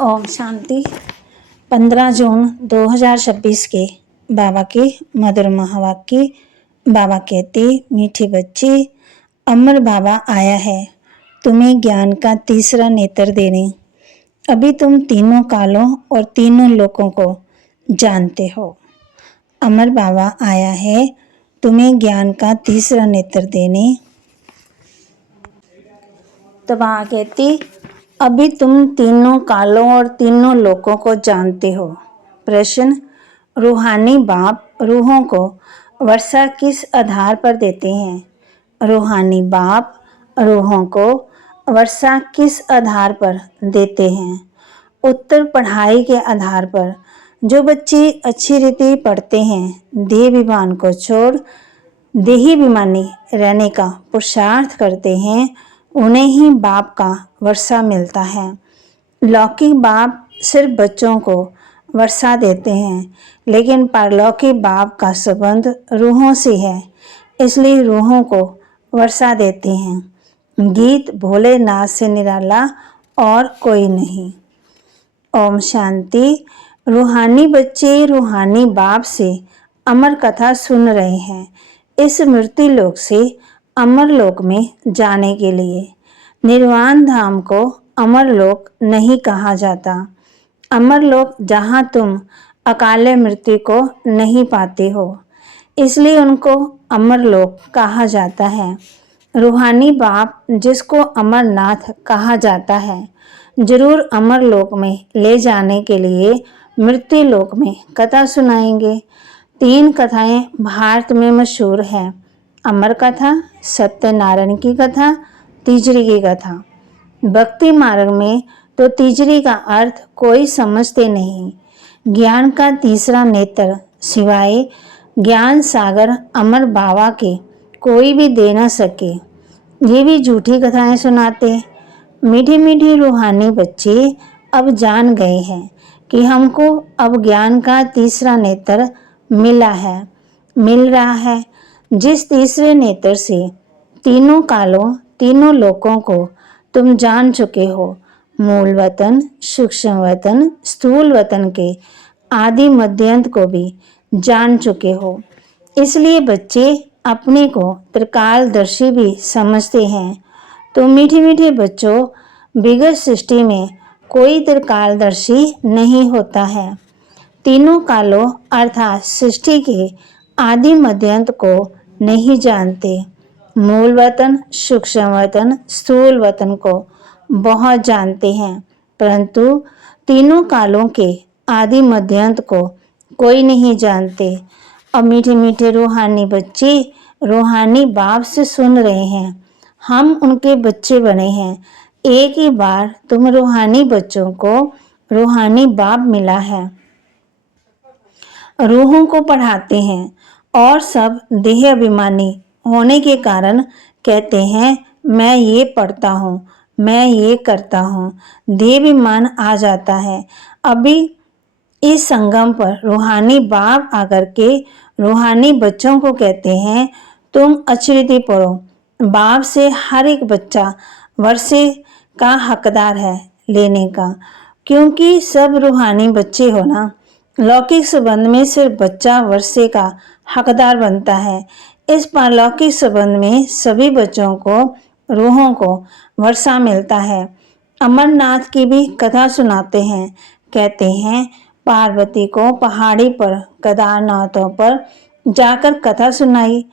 ओम शांति। 15 जून 2026 के बाबा की मधुर महावाक्य। बाबा कहते, मीठी बच्ची, अमर बाबा आया है तुम्हें ज्ञान का तीसरा नेत्र देने। अभी तुम तीनों कालों और तीनों लोकों को जानते हो। अमर बाबा आया है तुम्हें ज्ञान का तीसरा नेत्र देने। तो बाबा कहती, अभी तुम तीनों कालों और तीनों लोकों को जानते हो। प्रश्न, रूहानी बाप रूहों को वर्षा किस आधार पर देते हैं? रूहानी बाप रूहों को वर्षा किस आधार पर देते हैं? उत्तर, पढ़ाई के आधार पर। जो बच्चे अच्छी रीति पढ़ते हैं, देह अभिमान को छोड़ देही अभिमानी रहने का पुरुषार्थ करते हैं, उन्हें ही बाप का वर्षा मिलता है। लौकिक बाप सिर्फ बच्चों को वर्षा देते हैं, लेकिन पारलौकिक बाप का संबंध रूहों से है, इसलिए रूहों को वर्षा देते हैं। गीत भोलेनाथ से निराला और कोई नहीं। ओम शांति। रूहानी बच्चे रूहानी बाप से अमर कथा सुन रहे हैं। इस मृत्यु लोक से अमर लोक में जाने के लिए। निर्वाण धाम को अमर लोक नहीं कहा जाता। अमर लोक जहाँ तुम अकाले मृत्यु को नहीं पाते हो, इसलिए उनको अमर लोक कहा जाता है। रूहानी बाप, जिसको अमरनाथ कहा जाता है, जरूर अमर लोक में ले जाने के लिए मृत्यु लोक में कथा सुनाएंगे। 3 कथाएं भारत में मशहूर हैं। अमर कथा, सत्यनारायण की कथा, तीजरी की कथा। भक्ति मार्ग में तो तीजरी का अर्थ कोई समझते नहीं। ज्ञान का तीसरा नेत्र सिवाय ज्ञान सागर अमर बाबा के कोई भी दे न सके। ये भी झूठी कथाएं सुनाते। मीठी मीठी रूहानी बच्चे अब जान गए हैं कि हमको अब ज्ञान का तीसरा नेत्र मिल रहा है, जिस तीसरे नेत्र से तीनों कालों तीनों लोकों को तुम जान चुके हो। मूल वतन, सूक्ष्म वतन, स्थूल वतन के आदि मध्यांत को भी जान चुके हो। इसलिए बच्चे अपने को त्रिकालदर्शी भी समझते हैं। तो मीठे मीठे बच्चों, विगत सृष्टि में कोई त्रिकालदर्शी नहीं होता है। तीनों कालों अर्थात सृष्टि के आदि मध्यांत को नहीं जानते। मूल वतन, सूक्ष्म वतन, स्थूल वतन को बहुत जानते हैं, परंतु तीनों कालों के आदि मध्यांत को कोई नहीं जानते। अब मीठे मीठे रूहानी बच्चे रूहानी बाप से सुन रहे हैं। हम उनके बच्चे बने हैं। एक ही बार तुम रूहानी बच्चों को रूहानी बाप मिला है। रूहों को पढ़ाते हैं और सब देह अभिमानी होने के कारण कहते हैं, मैं ये पढ़ता हूँ, मैं ये करता हूँ। देह अभिमान आ जाता है। अभी इस संगम पर रूहानी बाप आकर के रूहानी बच्चों को कहते हैं, तुम अच्छी रीति पढ़ो। बाप से हर एक बच्चा वर्षे का हकदार है लेने का, क्योंकि सब रूहानी बच्चे हो ना। लौकिक संबंध में सिर्फ बच्चा वर्षे का हकदार बनता है। इस पारलौकिक संबंध में सभी बच्चों को रूहों को वर्षा मिलता है। अमरनाथ की भी कथा सुनाते हैं। कहते हैं, पार्वती को पहाड़ी पर केदारनाथों पर जाकर कथा सुनाई।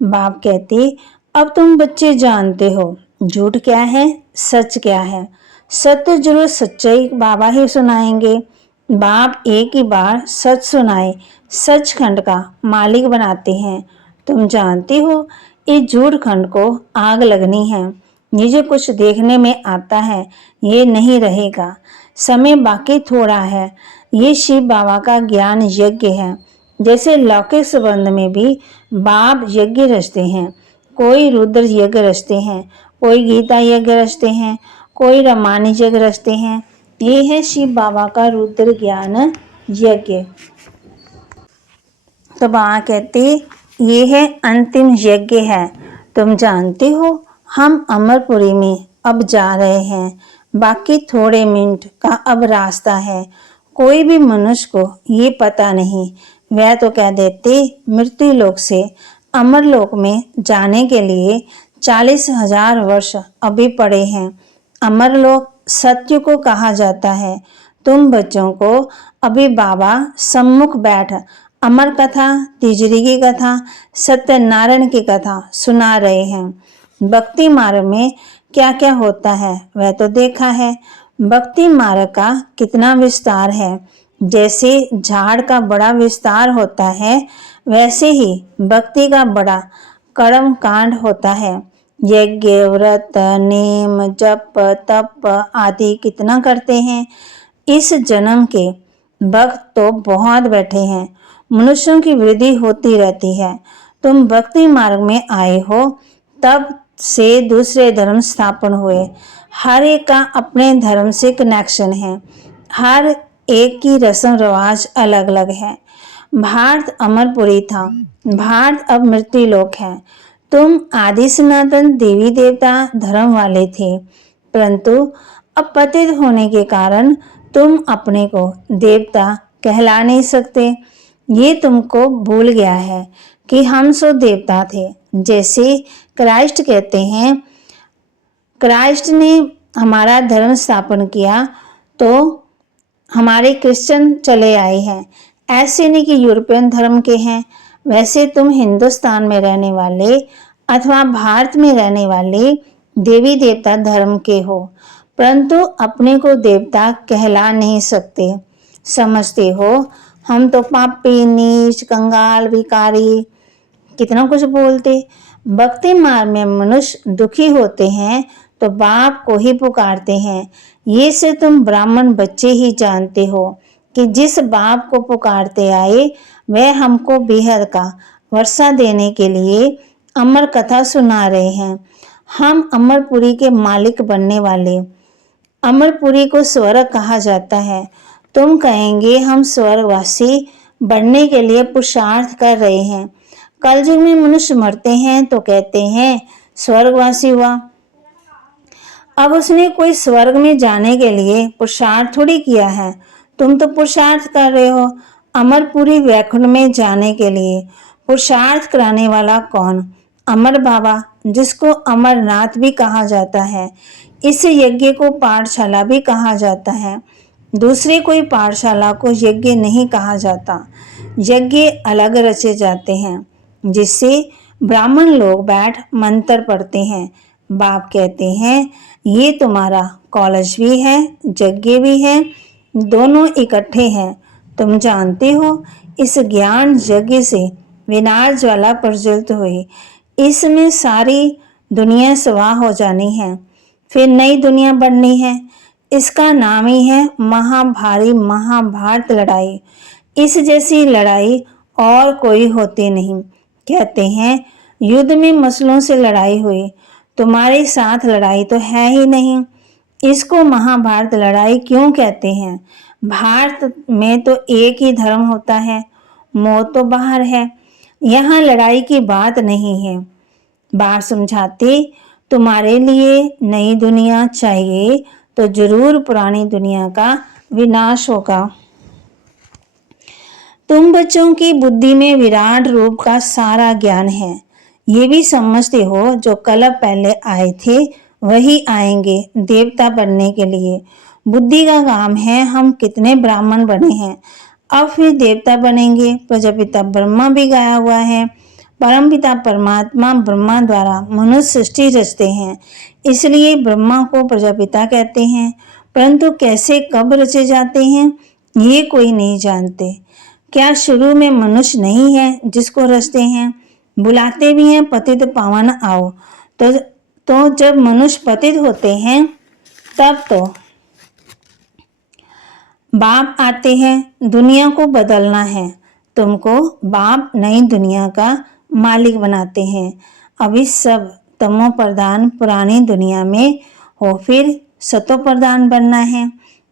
बाप कहते, अब तुम बच्चे जानते हो झूठ क्या है, सच क्या है। सत्य जरूर सच्चाई बाबा ही सुनाएंगे। बाप एक ही बार सच सुनाए सचखंड का मालिक बनाते हैं। तुम जानते हो इस झूठ खंड को आग लगनी है। ये जो कुछ देखने में आता है ये नहीं रहेगा। समय बाकी थोड़ा है। ये शिव बाबा का ज्ञान यज्ञ है। जैसे लौकिक संबंध में भी बाप यज्ञ रचते हैं। कोई रुद्र यज्ञ रचते हैं, कोई गीता यज्ञ रचते हैं, कोई रामायण यज्ञ रचते हैं। ये है शिव बाबा का रुद्र ज्ञान यज्ञ। तो बाबा कहते, ये है अंतिम यज्ञ है। तुम जानते हो हम अमरपुरी में अब जा रहे हैं। बाकी थोड़े मिनट का अब रास्ता है। कोई भी मनुष्य को ये पता नहीं। वह तो कह देते मृत्यु लोक से अमर लोक में जाने के लिए 40,000 वर्ष अभी पड़े हैं। अमर लोक सत्य को कहा जाता है। तुम बच्चों को अभी बाबा सम्मुख बैठ अमर कथा, तिजरी की कथा, सत्यनारायण की कथा सुना रहे हैं। भक्ति मार्ग में क्या क्या होता है वह तो देखा है। भक्ति मार्ग का कितना विस्तार है। जैसे झाड़ का बड़ा विस्तार होता है, वैसे ही भक्ति का बड़ा कर्म कांड होता है। यज्ञ, व्रत, नेम, जप, तप आदि कितना करते हैं। इस जन्म के भक्त तो बहुत बैठे हैं। मनुष्यों की वृद्धि होती रहती है। तुम भक्ति मार्ग में आए हो, तब से दूसरे धर्म स्थापन हुए। हर एक का अपने धर्म से कनेक्शन है। हर एक की रस्म रिवाज अलग अलग है। भारत अमरपुरी था, भारत अब मृत्यु लोक है। तुम आदि सनातन देवी देवता धर्म वाले थे, परंतु अब पतित होने के कारण तुम अपने को देवता कहला नहीं सकते। ये तुमको भूल गया है कि हम सो देवता थे। जैसे क्राइस्ट कहते हैं, क्राइस्ट ने हमारा धर्म स्थापन किया तो हमारे क्रिश्चियन चले आए हैं। ऐसे नहीं कि यूरोपियन धर्म के हैं। वैसे तुम हिंदुस्तान में रहने वाले अथवा भारत में रहने वाले देवी देवता धर्म के हो, परंतु अपने को देवता कहला नहीं सकते। समझते हो हम तो पापी, नीच, कंगाल, भिखारी कितना कुछ बोलते। भक्ति मार्ग में मनुष्य दुखी होते हैं तो बाप को ही पुकारते हैं। ये से तुम ब्राह्मण बच्चे ही जानते हो कि जिस बाप को पुकारते आए वह हमको बेहद का वर्षा देने के लिए अमर कथा सुना रहे हैं। हम अमरपुरी के मालिक बनने वाले। अमरपुरी को स्वर्ग कहा जाता है। तुम कहेंगे हम स्वर्गवासी बनने के लिए पुरुषार्थ कर रहे हैं। कलयुग में मनुष्य मरते हैं तो कहते हैं स्वर्गवासी हुआ। अब उसने कोई स्वर्ग में जाने के लिए पुरुषार्थ थोड़ी किया है। तुम तो पुरुषार्थ कर रहे हो अमरपुरी वैकुंठ में जाने के लिए। पुरुषार्थ कराने वाला कौन? अमर बाबा, जिसको अमरनाथ भी कहा जाता है। इस यज्ञ को पाठशाला भी कहा जाता है। दूसरे कोई पाठशाला को यज्ञ नहीं कहा जाता। यज्ञ अलग रचे जाते हैं, जिससे ब्राह्मण लोग बैठ मंत्र पढ़ते हैं। बाप कहते हैं ये तुम्हारा कॉलेज भी है, यज्ञ भी है, दोनों इकट्ठे हैं। तुम जानते हो इस ज्ञान यज्ञ से विनाश ज्वाला प्रज्वलित हुई। इसमें सारी दुनिया स्वाह हो जानी है, फिर नई दुनिया बननी है। इसका नाम ही है महाभारी महाभारत लड़ाई। इस जैसी लड़ाई और कोई होती नहीं। कहते हैं युद्ध में मसलों से लड़ाई हुई, तुम्हारे साथ लड़ाई तो है ही नहीं। इसको महाभारत लड़ाई क्यों कहते हैं? भारत में तो एक ही धर्म होता है, मौत तो बाहर है। यहाँ लड़ाई की बात नहीं है। बाप समझाते तुम्हारे लिए नई दुनिया चाहिए तो जरूर पुरानी दुनिया का विनाश होगा। तुम बच्चों की बुद्धि में विराट रूप का सारा ज्ञान है। ये भी समझते हो जो कल पहले आए थे वही आएंगे देवता बनने के लिए। बुद्धि का काम है हम कितने ब्राह्मण बने हैं, अब फिर देवता बनेंगे। प्रजापिता ब्रह्मा भी गाया हुआ है। परमपिता परमात्मा ब्रह्मा द्वारा मनुष्य सृष्टि रचते हैं, इसलिए ब्रह्मा को प्रजापिता कहते हैं। परंतु कैसे कब रचे जाते हैं ये कोई नहीं जानते। क्या शुरू में मनुष्य नहीं है जिसको रचते हैं? बुलाते भी हैं पतित पावन आओ। तो जब मनुष्य पतित होते हैं तब तो बाप आते हैं। दुनिया को बदलना है। तुमको बाप नई दुनिया का मालिक बनाते हैं। अभी सब तमो प्रधान पुरानी दुनिया में हो, फिर सतो प्रधान बनना है।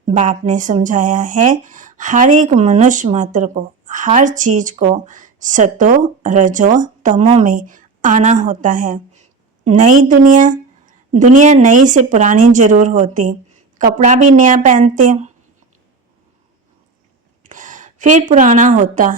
बाप ने समझाया है हर एक मनुष्य मात्र को हर चीज को सतो रजो तमो में आना होता है। नई दुनिया नई से पुरानी जरूर होती, कपड़ा भी नया पहनते, फिर पुराना होता।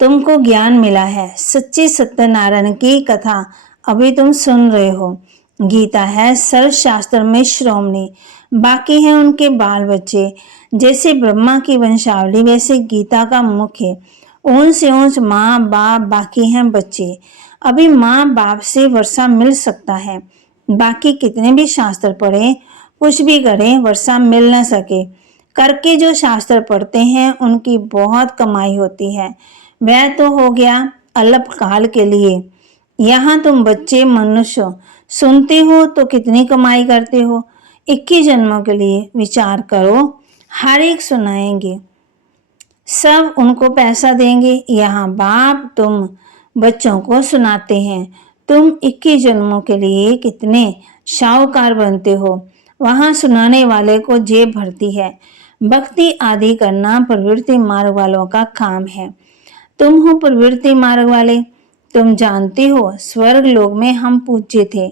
तुमको ज्ञान मिला है। सच्ची सत्यनारायण की कथा अभी तुम सुन रहे हो। गीता है सर्वशास्त्र में श्रोमणी, बाकी हैं उनके बाल बच्चे। जैसे ब्रह्मा की वंशावली वैसे गीता का मुख्य। ऊंच से ऊंच माँ बाप, बाकी हैं बच्चे। अभी माँ बाप से वर्षा मिल सकता है, बाकी कितने भी शास्त्र पढ़े, कुछ भी करें, वर्षा मिल न सके। करके जो शास्त्र पढ़ते हैं उनकी बहुत कमाई होती है। वह तो हो गया अल्पकाल के लिए। यहाँ तुम बच्चे मनुष्य सुनते हो तो कितनी कमाई करते हो। 21 जन्मों के लिए विचार करो, हर एक सुनाएंगे, सब उनको पैसा देंगे। यहाँ बाप तुम बच्चों को सुनाते हैं। तुम 21 जन्मों के लिए कितने शाहूकार बनते हो। वहाँ सुनाने वाले को जेब भरती है। भक्ति आदि करना प्रवृत्ति मार्ग वालों का काम है। तुम हो प्रवृत्ति मार्ग वाले। तुम जानते हो स्वर्ग लोक में हम पूज्य थे,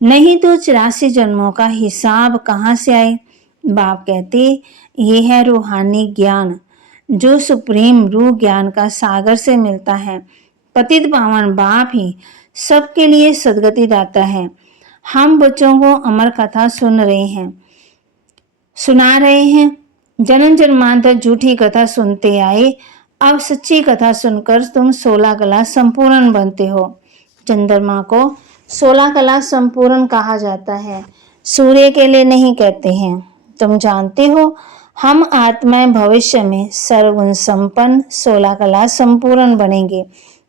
नहीं तो 84 जन्मों का हिसाब कहाँ से आए। बाप कहते ये है रूहानी ज्ञान जो सुप्रीम रूह ज्ञान का सागर से मिलता है। पतित पावन बाप ही सबके लिए सदगति दाता है। हम बच्चों को अमर कथा सुना रहे हैं। जन्म जन्मांतर झूठी कथा सुनते आए, अब सच्ची कथा सुनकर तुम 16 कला संपूर्ण बनते हो। चंद्रमा को 16 कला संपूर्ण कहा जाता है, सूर्य के लिए नहीं कहते हैं। तुम जानते हो हम आत्माएं भविष्य में सर्वगुण संपन्न 16 कला संपूर्ण बनेंगे।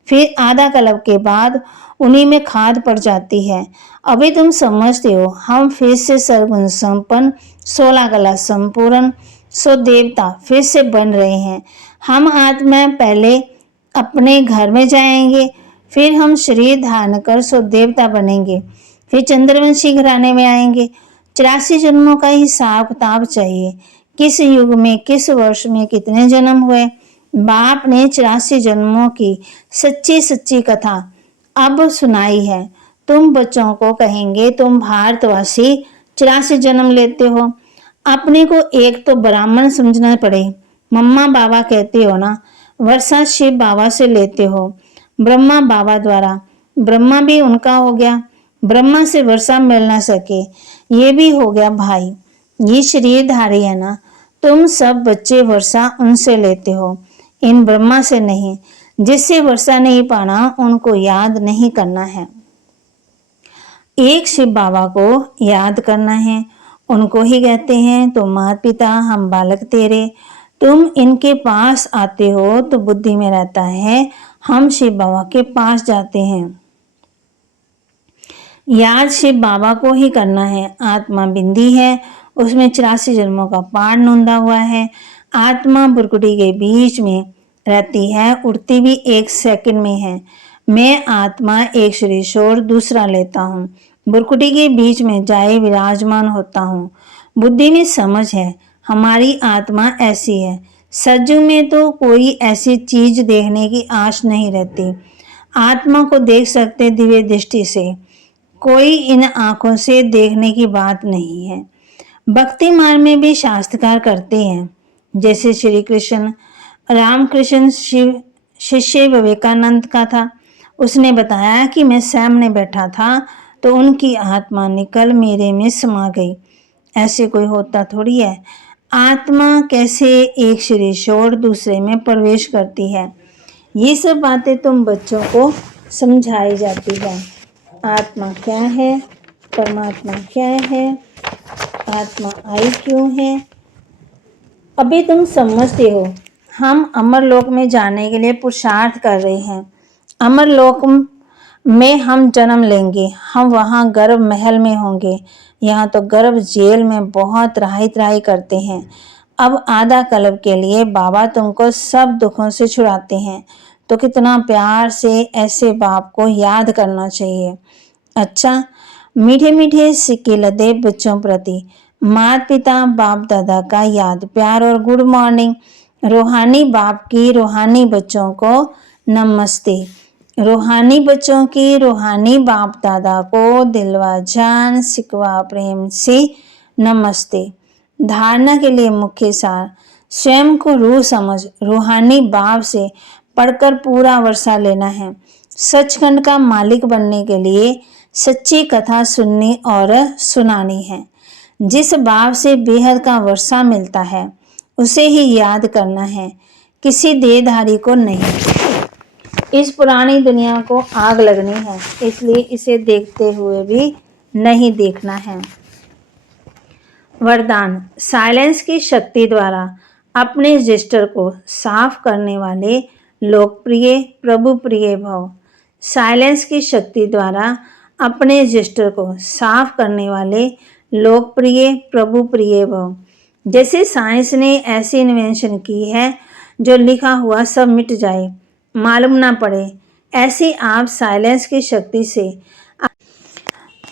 फिर आधा कल्प के बाद उन्हीं में खाद पड़ जाती है। अभी तुम समझते हो हम फिर से सर्वगुण संपन्न 16 कला संपूर्ण सो देवता फिर से बन रहे हैं। हम आत्माएं पहले अपने घर में जाएंगे, फिर हम शरीर धारण कर सो देवता बनेंगे, फिर चंद्रवंशी घराने में आएंगे। 84 जन्मों का हिसाब किताब चाहिए, किस युग में किस वर्ष में कितने जन्म हुए। बाप ने 84 जन्मों की सच्ची सच्ची कथा अब सुनाई है। तुम बच्चों को कहेंगे तुम भारतवासी 84 जन्म लेते हो। अपने को एक तो ब्राह्मण समझना पड़े। मम्मा बाबा कहते हो ना, वर्षा शिव बाबा से लेते हो, ब्रह्मा बाबा द्वारा। ब्रह्मा भी उनका हो गया, ब्रह्मा से वर्षा मिल ना सके, ये भी हो गया भाई। ये शरीरधारी है ना, तुम सब बच्चे वर्षा उनसे लेते हो, इन ब्रह्मा से नहीं। जिससे वर्षा नहीं पाना उनको याद नहीं करना है, एक शिव बाबा को याद करना है। उनको ही कहते हैं तो माता पिता हम बालक तेरे। तुम इनके पास आते हो तो बुद्धि में रहता है हम शिव बाबा के पास जाते हैं। याद शिव बाबा को ही करना है। आत्मा बिंदी है, उसमें 84 जन्मों का पाठ नोंदा हुआ है। आत्मा बुरकुटी के बीच में रहती है, उड़ती भी 1 सेकंड में है। मैं आत्मा एक शरीर छोड़ दूसरा लेता हूँ, बुरकुटी के बीच में जाए विराजमान होता हूँ। बुद्धि में समझ है हमारी आत्मा ऐसी है। सज्जु में तो कोई ऐसी चीज देखने की आश नहीं रहती। आत्मा को देख सकते दिव्य दृष्टि से, कोई इन आंखों से देखने की बात नहीं है। भक्ति मार्ग में भी शास्त्रकार करते हैं, जैसे श्री कृष्ण रामकृष्ण शिष्य विवेकानंद का था। उसने बताया कि मैं सामने बैठा था तो उनकी आत्मा निकल मेरे में समा गई। ऐसे कोई होता थोड़ी है। आत्मा कैसे एक शरीर छोड़ दूसरे में प्रवेश करती है, ये सब बातें तुम बच्चों को समझाई जाती है। आत्मा क्या है, परमात्मा क्या है, आत्मा आई क्यों है, अभी तुम समझते हो। हम अमरलोक में जाने के लिए पुरुषार्थ कर रहे हैं। अमरलोक में हम जन्म लेंगे, हम वहाँ गर्भ महल में होंगे। यहाँ तो गर्भ जेल में बहुत त्राही करते हैं। अब आधा कल्प के लिए बाबा तुमको सब दुखों से छुड़ाते हैं, तो कितना प्यार से ऐसे बाप को याद करना चाहिए। अच्छा, मीठे मीठे सिक्के लदे बच्चों प्रति माता पिता बाप दादा का याद प्यार और गुड मॉर्निंग। रूहानी बाप की रूहानी बच्चों को नमस्ते। रूहानी बच्चों की रूहानी बाप दादा को दिलवा जान सिकवा प्रेम से नमस्ते। धारणा के लिए मुख्य सार, स्वयं को रूह समझ रूहानी बाप से पढ़कर पूरा वर्षा लेना है। सचखंड का मालिक बनने के लिए सच्ची कथा सुननी और सुनानी है। जिस बाप से बेहद का वर्षा मिलता है उसे ही याद करना है, किसी देहधारी को नहीं। इस पुरानी दुनिया को आग लगनी है, इसलिए इसे देखते हुए भी नहीं देखना है। वरदान, साइलेंस की शक्ति द्वारा अपने रजिस्टर को साफ करने वाले लोकप्रिय प्रभु प्रिय भव। साइलेंस की शक्ति द्वारा अपने रजिस्टर को साफ करने वाले लोकप्रिय प्रभु प्रिय भव। जैसे साइंस ने ऐसी इन्वेंशन की है जो लिखा हुआ सब मिट जाए, मालूम ना पड़े, ऐसी आप साइलेंस की शक्ति से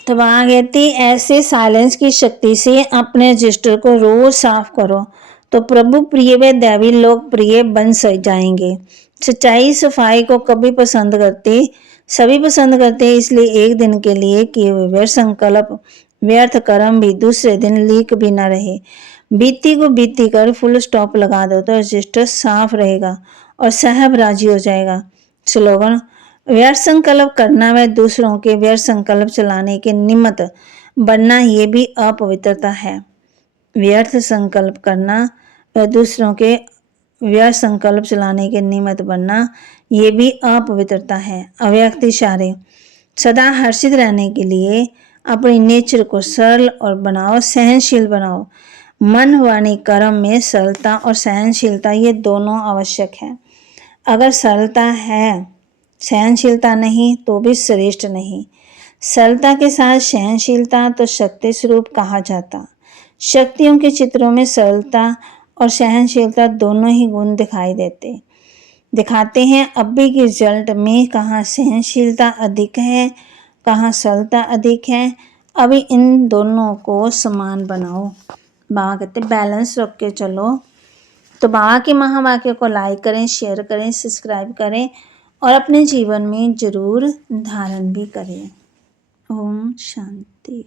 तवागति ऐसे साइलेंस की शक्ति से अपने रजिस्टर को रोज साफ करो तो प्रभु प्रिय व दैवी लोग प्रिय बन जाएंगे। सच्चाई सफाई को कभी पसंद करते, सभी पसंद करते, इसलिए एक दिन के लिए किए हुए व्यर्थ संकल्प व्यर्थ कर्म भी दूसरे दिन लीक भी न रहे। बीती को बीती कर फुल स्टॉप लगा दो तो रजिस्टर साफ रहेगा और साहब राजी हो जाएगा। स्लोगन, व्यर्थ संकल्प करना व दूसरों के व्यर्थ संकल्प चलाने के निमित्त बनना ये भी अपवित्रता है। व्यर्थ संकल्प करना व दूसरों के व्यर्थ संकल्प चलाने के निमित्त बनना ये भी अपवित्रता है। अव्यक्त इशारे, सदा हर्षित रहने के लिए अपनी नेचर को सरल और बनाओ, सहनशील बनाओ। मन वाणी कर्म में सरलता और सहनशीलता ये दोनों आवश्यक है। अगर सरलता है, सहनशीलता नहीं तो भी श्रेष्ठ नहीं। सरलता के साथ सहनशीलता तो शक्ति स्वरूप कहा जाता। शक्तियों के चित्रों में सरलता और सहनशीलता दोनों ही गुण दिखाते हैं। अभी के रिजल्ट में कहाँ सहनशीलता अधिक है, कहाँ सरलता अधिक है। अभी इन दोनों को समान बनाओ। बाबा कहते बैलेंस रख के चलो। तो बाबा के महावाक्य को लाइक करें, शेयर करें, सब्सक्राइब करें और अपने जीवन में जरूर धारण भी करें। ओम शांति।